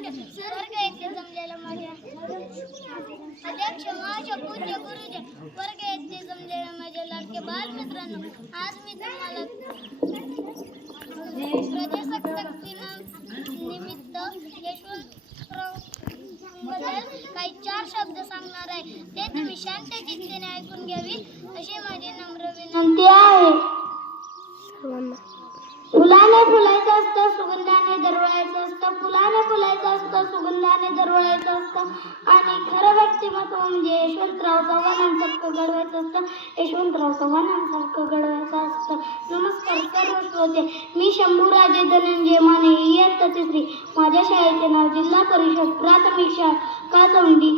स्वर्ग येथे जमलेला माझ्या अध्यक्ष माझ्या पूज्य गुरुजी, वर्ग येथे जमलेल्या माझ्या लाडके बालमित्रांनो, आज मी तुम्हाला प्रजासत्ताक दिनानिमित्त यशवंतराव बद्दल काही 4 शब्द सांगणार आहे. ते तुम्ही शांत चित्तेने ऐकून घ्यावी अशी माझी नम्र विनंती आहे. फुलाने फुलायचं असतं, सुगंधाने दरवळायचं असतं. फुलाने फुलायचं असतं, सुगंधाने दरवळायचं असतं. आणि खरं व्यक्तिमत्व म्हणजे यशवंतराव चव्हाणांसारखं घडवायचं असतं. यशवंतराव चव्हाणांसारखं घडवायचं असतं. नमस्कार सर्व श्रोते, मी शंभूराजे धनंजय माने, इयत्ता 3री. माझ्या शाळेचे नाव जिल्हा परिषद प्राथमिक शाळा काचवंडी.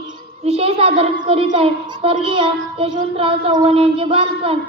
विषय सादर करीत आहे स्वर्गीय यशवंतराव चव्हाण यांचे बालपण.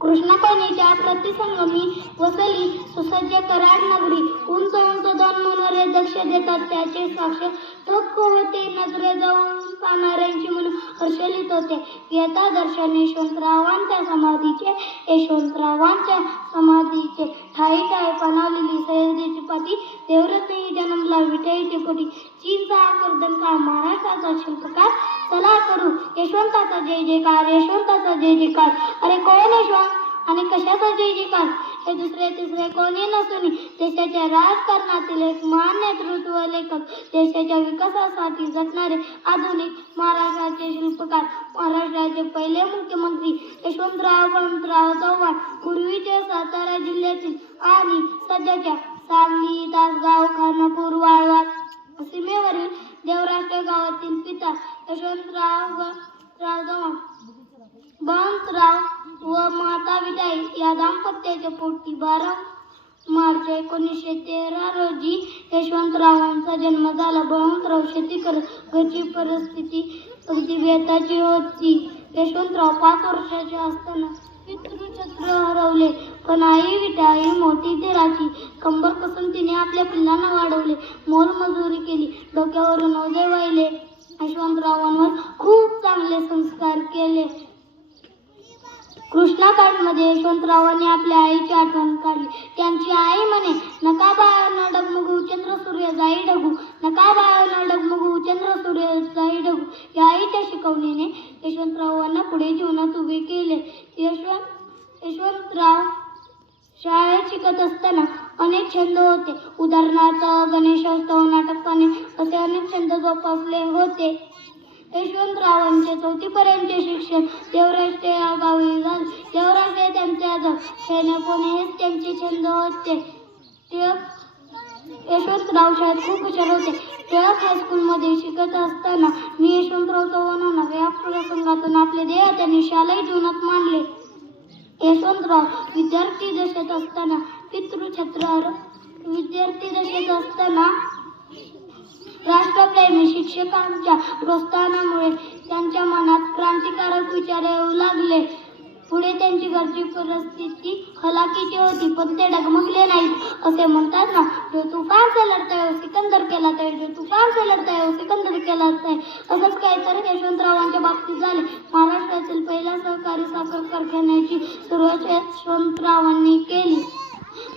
कृष्णापाण्याच्या प्रतिसंगमी वसली सुसज्ज कराड नगरी. उंच उंच 2 मनोरे दक्ष देतात त्याचे साक्ष. थक्क होते नजरे जाऊन पाहणाऱ्यांची मन हर्षलित होते. येता दर्शन यशवंतरावांच्या समाधीचे, यशवंतरावांच्या समाधीचे. ठाई ठाई पाणावलेली सह्याद्रीची पाटी, देवरत्नही जन्मला विठईचे पोटी. चीनचा आकर्दन काळ महाराष्ट्राचा शिल्पकार. चला करू यशवंताचा जय जयकार, यशवंताचा जय जयकार. अरे कोण यशवंत आणि कशाचा जय जयकार? हे दुसरे तिसरे कोणी नसून देशाच्या राजकारणातील एक महान नेतृत्व लेखक, देशाच्या विकासासाठी झटणारे आधुनिक महाराष्ट्राचे शिल्पकार, महाराष्ट्राचे पहिले मुख्यमंत्री यशवंतराव बळवंतराव चव्हाण. पूर्वीचे सातारा जिल्ह्यातील आणि सध्याच्या सांगली, तासगाव, खानापूर, वाळवा सीमेवरील देवराष्ट्र गावातील पिता यशवंतराव चव्हाण, बळवंतराव व माता विठाई या दाम्पत्याच्या पोटी 12 मार्च 1913 रोजी यशवंतरावांचा जन्म झाला. बळवंतराव शेती करत. घरची परिस्थिती अगदी बेताची होती. यशवंतराव 5 वर्षाचे असताना पितृछत्र हरवले, पण आई विठाई मोठी धीराची. कंबर कसून तिने आपल्या पिल्लांना वाढवले, मोलमजुरी केली, डोक्यावरून ओझे वाहिले. यशवंतरावांवर खूप चांगले संस्कार केले. कृष्णाकाठमध्ये यशवंतरावांनी आपल्या आईची आठवण काढली. त्यांची आई म्हणे, नका बाळांना डगमगू चंद्र सूर्य जाई ढगू, नका बाळांना डगमगू चंद्र सूर्य जाई ढगू. या आईच्या शिकवणीने यशवंतरावांना पुढे जीवनात उभे केले. यशवंतराव शाळेत शिकत असताना अनेक छंद होते. उदाहरणार्थ गणेशोत्सव, नाटकपाने असे अनेक छंद जोपासले होते. यशवंतरावांचे 4थी पर्यंतचे शिक्षण देवराष्ट्रे या गावी झाले. देवराष्ट्रे त्यांच्या खेळणे पोहणे हेच त्यांचे छंद होते. यशवंतराव शाळेत खूप हुशार होते. टिळक हायस्कूलमध्ये शिकत असताना मी यशवंतराव चव्हाणांना या प्रसंगातून आपले ध्येय त्यांनी शालेय जीवनात मांडले. यशवंतराव विद्यार्थी दशेत असताना राष्ट्रप्रेमी शिक्षकांच्या प्रोत्साहनामुळे त्यांच्या मनात क्रांतिकारक विचार येऊ लागले. पुढे त्यांची घरची परिस्थिती हलाखीची होती, पण ते डगमगले नाहीत. असे म्हणतात ना, जो तुफान से लढता है वो सिकंदर कहलाता है, जो तुफान से लढता है वो सिकंदर कहलाता है. असंच काहीतरी यशवंतरावांच्या बाबतीत झाले. महाराष्ट्रातील पहिल्या सहकारी साखर कारखान्याची सुरुवात यशवंतरावांनी केली.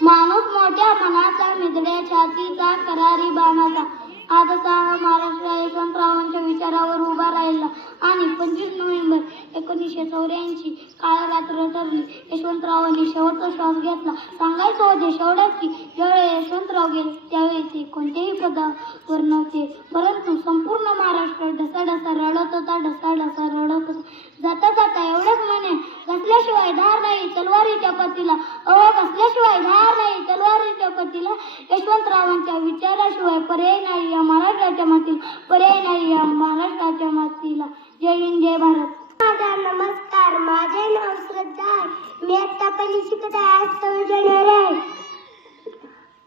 माणूस मोठ्या मनाचा, निधड्या छातीचा, करारी बाणाचा. आजचा हा महाराष्ट्र यशवंतरावांच्या विचारावर उभा राहिला आणि 25 नोव्हेंबर 1984 काळ रात्र ठरली. यशवंतरावांनी शेवटचा श्वास घेतला. सांगायचं होते शेवटाच की ज्यावेळी यशवंतराव गेले त्यावेळी ते कोणत्याही पदावर नव्हते, परंतु संपूर्ण महाराष्ट्र ढसाढसा रडत होता, ढसाढसा रडत होता. जाता जाता एवढंच म्हणे, घसल्याशिवाय धार नाही तलवारीच्या पतीला. घसल्याशिवाय धार नाही तलवारीच्या पतीला. यशवंतरावांच्या विचाराशिवाय पर्याय नाही या महाराष्ट्राच्या मातीला, पर्याय नाही या महाराष्ट्राच्या मातीला. जय हिंद, जय भारत. माझा नमस्कार. माझे नाव श्रद्धा आहे. मी आता पहिली शिकत आहे. आज 6 जानेवारी आहे.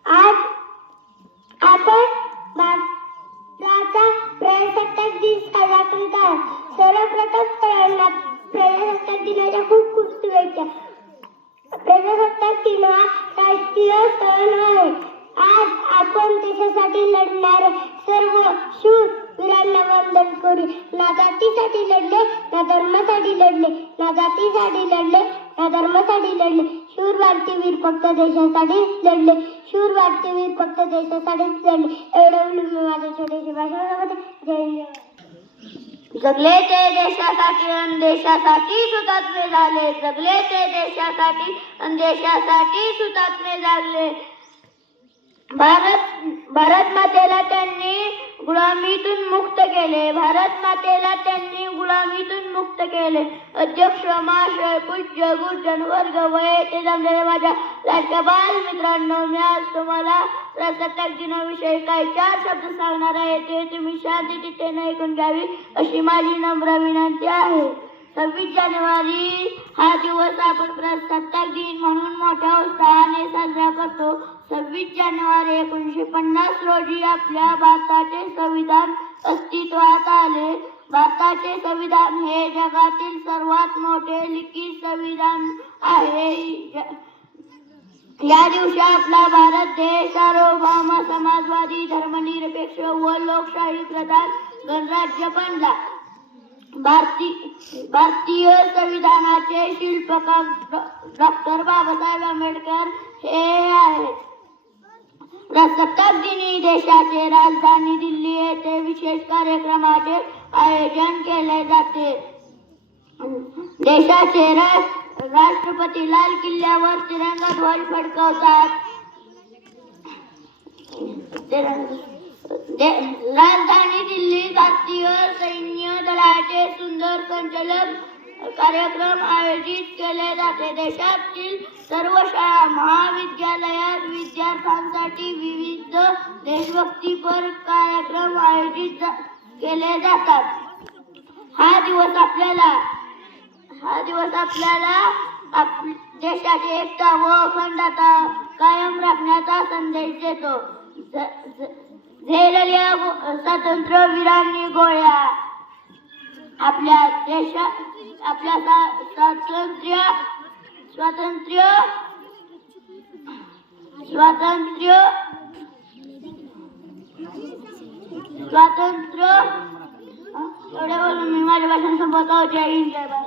आज आपण भारताचा प्रजासत्ताक दिन साजरा करीत आहोत. सर्वप्रथम सगळ्यांना प्रजासत्ताक दिनाच्या खूप खूप शुभेच्छा. प्रजासत्ताक दिन हा राष्ट्रीय सण आहे. आज आपण देशासाठी लढणारे सर्व शूर वीरांना वंदन करू. ना जातीसाठी लढले, ना धर्मासाठी लढले, ना जातीसाठी लढले, ना धर्मासाठी लढले. शूर भारतीय वीर फक्त देशासाठीच लढले. शूर भारतीय वीर फक्त देशासाठीच लढले. एवढं बोलून मी माझ्या छोटीशी भाषण होते. जय हिंद. जगले ते देशासाठी अन देशासाठी हुतात्मे झाले. जगले ते देशासाठी अन देशासाठी हुतात्मे झाले. भारत मातेला त्यांनी गुलामीतून मुक्त केले. भारत मातेला त्यांनी गुलामीतून मुक्त केले. अध्यक्ष महाशय, पूज्य गुरुजन वर्ग, वये जमलेले माझ्या लाडक्या बाल मित्रांनो, मी आज तुम्हाला प्रजासत्ताक दिनाविषयी काही 4 शब्द सांगणार आहे. ते तुम्ही शांततेने ऐकून घ्यावी अशी माझी नम्र विनंती आहे. 26 जानेवारी हा दिवस आपण प्रजासत्ताक दिन म्हणून मोठ्या उत्साहाने साजरा करतो. 26 जानेवारी 1950 रोजी आपल्या भारताचे संविधान अस्तित्वात आले. भारताचे संविधान हे जगातील सर्वात मोठे लिखित संविधान आहे. या दिवशी आपला भारत देश सार्वभौम, समाजवादी, धर्मनिरपेक्ष व लोकशाही प्रधान गणराज्य बनला. भारतीय संविधानाचे शिल्पकार डॉक्टर बाबासाहेब आंबेडकर हे आहेत. प्रजासत्ताक दिनी देशाचे राजधानी दिल्ली येथे विशेष कार्यक्रमाचे आयोजन केले जाते. देशाचे राष्ट्रपती लाल किल्ल्यावर तिरंगा ध्वज फडकवतात. राजधानी दिल्लीत भारतीय सैन्य दलाचे सुंदर संचलन कार्यक्रम आयोजित केले जाते. देशातील सर्व शाळा महाविद्यालयात विद्यार्थ्यांसाठी विविध देशभक्तीपर कार्यक्रम आयोजित केले जातात. हा दिवस आपल्याला देशाची एकता व अखंडता कायम राखण्याचा संदेश देतो. झेलल्या स्वातंत्र्यवीरांनी गोळ्या आपल्या स्वातंत्र्य एवढे बोलून मी माझ्या भाषण संपवतो. जय हिंद, जय भारत.